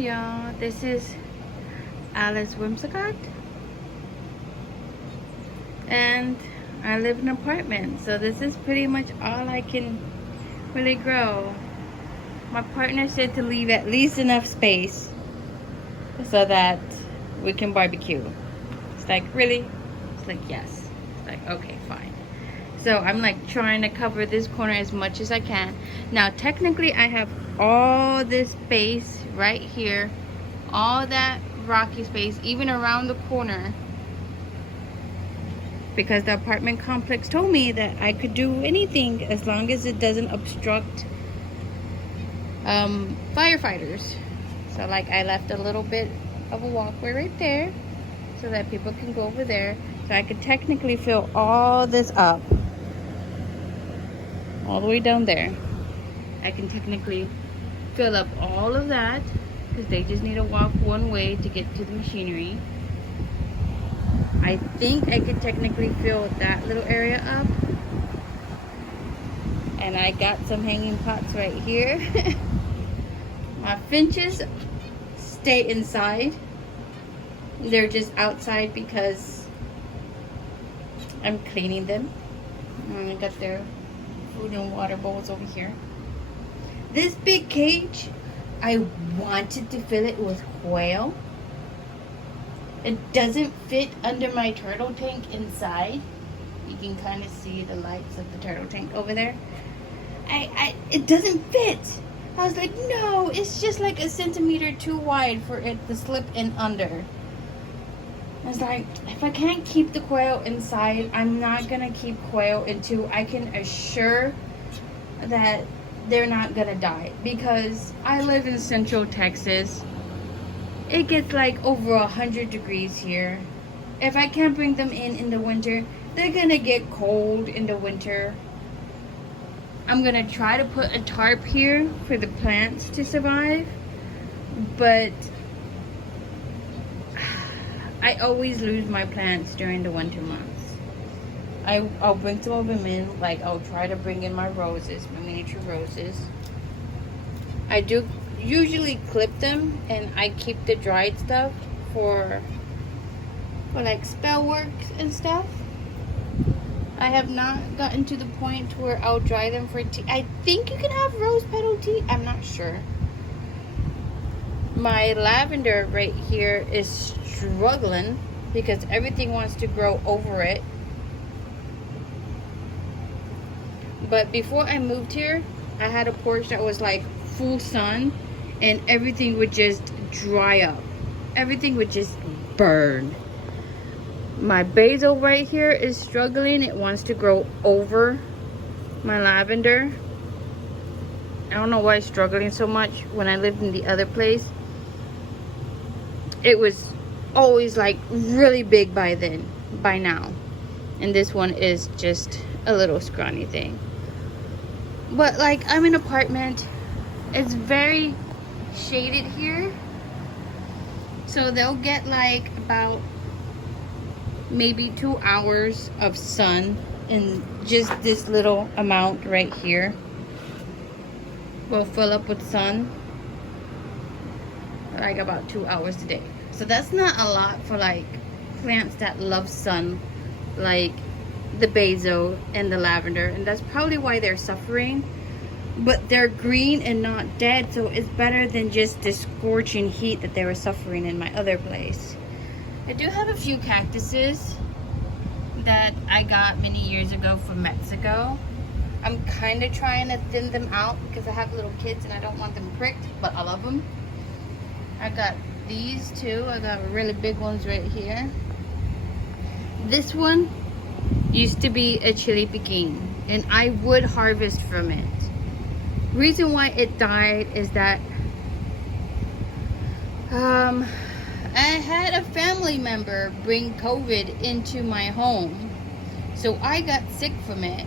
y'all, this is Alice Whimsicott, and I live in an apartment, so this is pretty much all I can really grow. My partner said to leave at least enough space so that we can barbecue. It's like, really? It's like, yes. It's like, okay, fine. So I'm like trying to cover this corner as much as I can. Now technically I have all this space right here, all that rocky space, even around the corner, because the apartment complex told me that I could do anything as long as it doesn't obstruct firefighters. So like I left a little bit of a walkway right there so that people can go over there, so I could technically fill all this up all the way down there. I can technically fill up all of that because they just need to walk one way to get to the machinery. I think I could technically fill that little area up, and I got some hanging pots right here. My finches stay inside. They're just outside because I'm cleaning them. And I got their food and water bowls over here. This big cage, I wanted to fill it with quail. It doesn't fit under my turtle tank inside. You can kind of see the lights of the turtle tank over there. It doesn't fit. I was like, no, it's just like a centimeter too wide for it to slip in under. I was like, if I can't keep the quail inside, I'm not gonna keep quail until I can assure that they're not gonna die. Because I live in Central Texas. It gets like over 100 degrees here. If I can't bring them in the winter, they're gonna get cold in the winter. I'm gonna try to put a tarp here for the plants to survive, but I always lose my plants during the winter months. I'll bring some of them in, like I'll try to bring in my roses, my miniature roses. I do usually clip them, and I keep the dried stuff for like spell works and stuff. I have not gotten to the point where I'll dry them for tea. I think you can have rose petal tea. I'm not sure. My lavender right here is struggling because everything wants to grow over it. But before I moved here, I had a porch that was like full sun, and everything would just dry up. Everything would just burn. My basil right here is struggling. It wants to grow over my lavender. I don't know why it's struggling so much. When I lived in the other place, it was always like really big by now. And this one is just a little scrawny thing. But like, I'm in an apartment. It's very shaded here. So they'll get like about maybe 2 hours of sun in just this little amount right here. Will fill up with sun like about 2 hours a day. So that's not a lot for like plants that love sun, like the basil and the lavender, and that's probably why they're suffering. But they're green and not dead, so it's better than just the scorching heat that they were suffering in my other place. I do have a few cactuses that I got many years ago from Mexico. I'm kind of trying to thin them out because I have little kids and I don't want them pricked, but I love them. I got these two. I got really big ones right here. This one used to be a chili piquin, and I would harvest from it. Reason why it died is that I had a family member bring COVID into my home, so I got sick from it.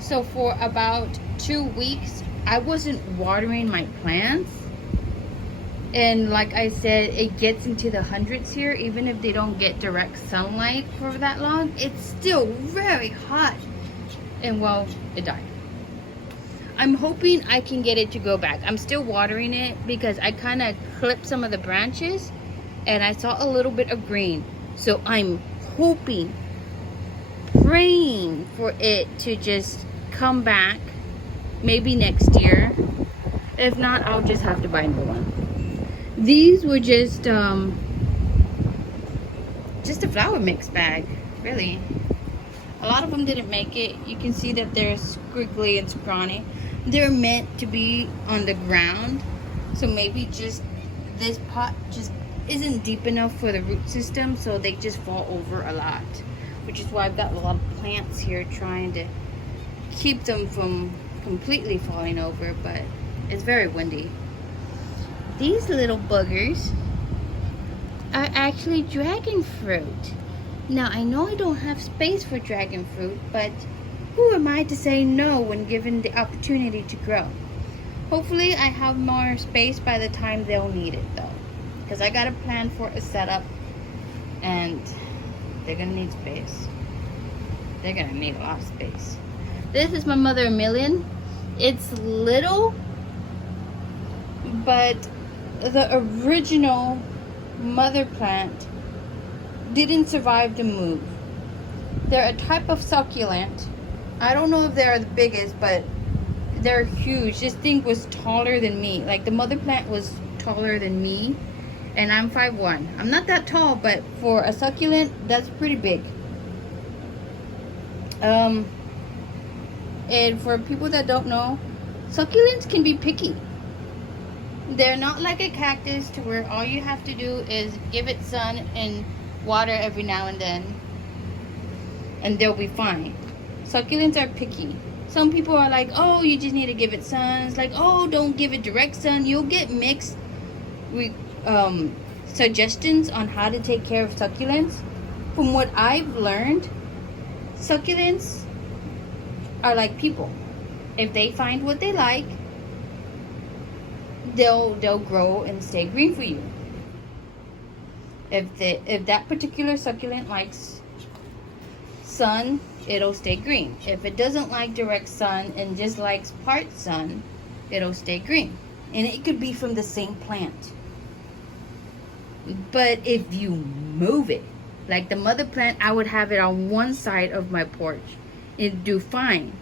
So for about 2 weeks, I wasn't watering my plants. And like I said, it gets into the hundreds here. Even if they don't get direct sunlight for that long, it's still very hot. And well, it died. I'm hoping I can get it to grow back. I'm still watering it because I kind of clipped some of the branches and I saw a little bit of green. So I'm hoping, praying for it to just come back maybe next year. If not, I'll just have to buy a new one. These were just a flower mix bag, really. A lot of them didn't make it. You can see that they're squiggly and scrawny. They're meant to be on the ground, so maybe just this pot just isn't deep enough for the root system, so they just fall over a lot, which is why I've got a lot of plants here trying to keep them from completely falling over, but it's very windy. These little buggers are actually dragon fruit. Now, I know I don't have space for dragon fruit, but who am I to say no when given the opportunity to grow? Hopefully, I have more space by the time they'll need it, though. Because I got a plan for a setup, and they're going to need space. They're going to need a lot of space. This is my Mother Million. It's little, but the original mother plant didn't survive the move. They're a type of succulent. I don't know if they're the biggest, but they're huge. This thing was taller than me. Like, the mother plant was taller than me, and I'm 5'1". I'm not that tall, but for a succulent, that's pretty big. And for people that don't know, succulents can be picky. They're not like a cactus to where all you have to do is give it sun and water every now and then, and they'll be fine. Succulents are picky. Some people are like, oh, you just need to give it sun. It's like, oh, don't give it direct sun. You'll get mixed suggestions on how to take care of succulents. From what I've learned, succulents are like people. If they find what they like, they'll grow and stay green for you. If that particular succulent likes sun, it'll stay green. If it doesn't like direct sun and just likes part sun, it'll stay green. And it could be from the same plant. But if you move it, like the mother plant, I would have it on one side of my porch. It'd do fine.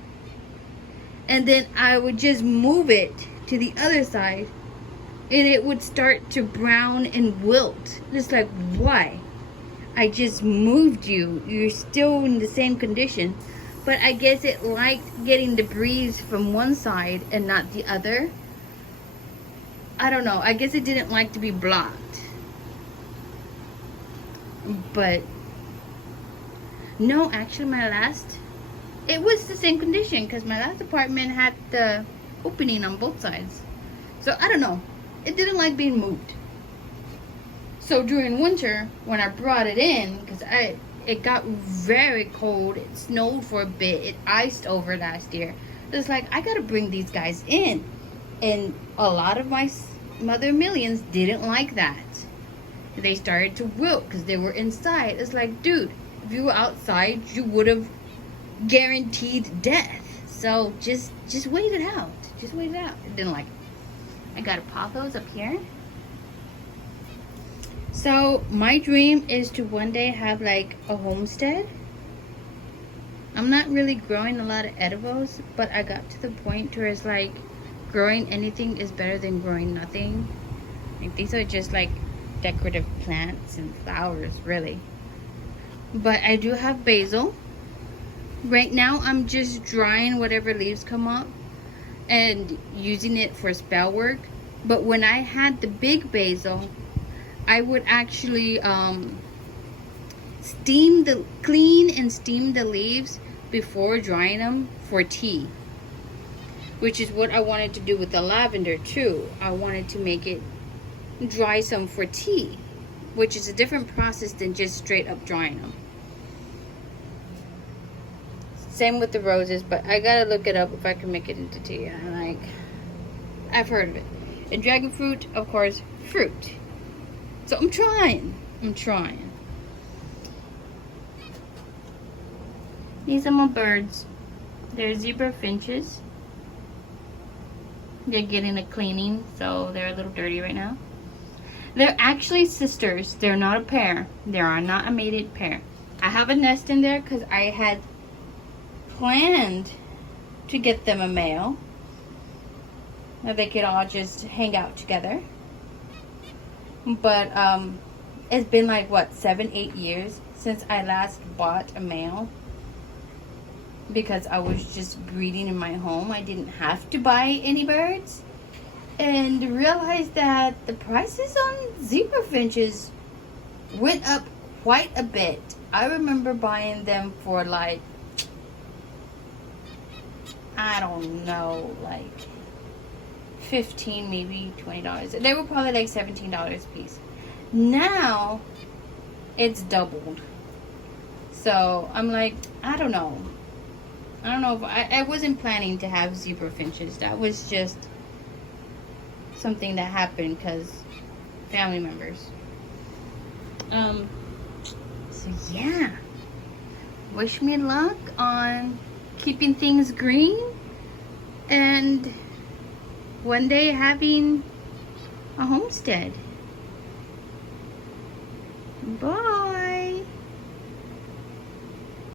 And then I would just move it to the other side, and it would start to brown and wilt. It's like, why? I just moved you. You're still in the same condition. But I guess it liked getting the breeze from one side and not the other. I don't know. I guess it didn't like to be blocked. But no, actually it was the same condition, because my last apartment had the opening on both sides. So I don't know. It didn't like being moved. So during winter, when I brought it in, because it got very cold, it snowed for a bit, it iced over last year. It's like, I gotta bring these guys in. And a lot of my Mother Millions didn't like that. They started to wilt because they were inside. It's like, dude, if you were outside, you would have guaranteed death. So just wait it out. Just wait it out. It didn't like it. I got pothos up here. So my dream is to one day have like a homestead. I'm not really growing a lot of edibles, but I got to the point where it's like growing anything is better than growing nothing. Like, these are just like decorative plants and flowers, really. But I do have basil. Right now I'm just drying whatever leaves come up and using it for spell work. But when I had the big basil, I would actually clean and steam the leaves before drying them for tea, which is what I wanted to do with the lavender too. I wanted to make it dry some for tea, which is a different process than just straight up drying them. Same with the roses, but I gotta look it up if I can make it into tea. I've heard of it. And dragon fruit, of course, fruit. So I'm trying. These are my birds. They're zebra finches. They're getting a cleaning, so they're a little dirty right now. They're actually sisters. They're not a pair. They are not a mated pair. I have a nest in there because I had planned to get them a male. Now they could all just hang out together. But it's been like, what, 7-8 years since I last bought a male. Because I was just breeding in my home. I didn't have to buy any birds. And realized that the prices on zebra finches went up quite a bit. I remember buying them for like, I don't know, like $15, maybe $20. They were probably like $17 a piece. Now it's doubled. So I'm like, I don't know if I wasn't planning to have zebra finches. That was just something that happened because family members. So yeah, wish me luck on keeping things green and one day having a homestead. Bye.